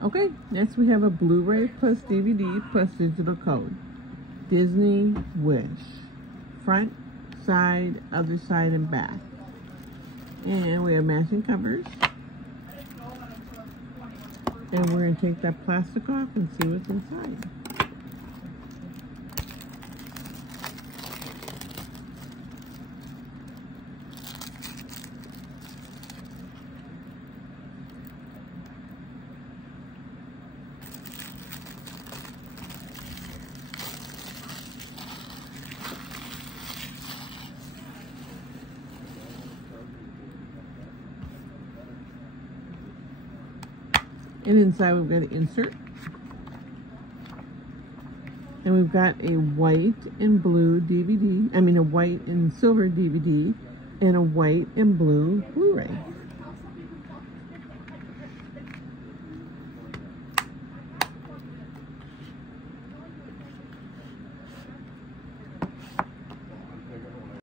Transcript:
Okay, next we have a Blu-ray plus DVD plus digital code. Disney Wish. Front, side, other side, and back. And we have matching covers. And we're going to take that plastic off and see what's inside. And inside we've got an insert. And we've got a white and blue DVD, a white and silver DVD, and a white and blue Blu-ray.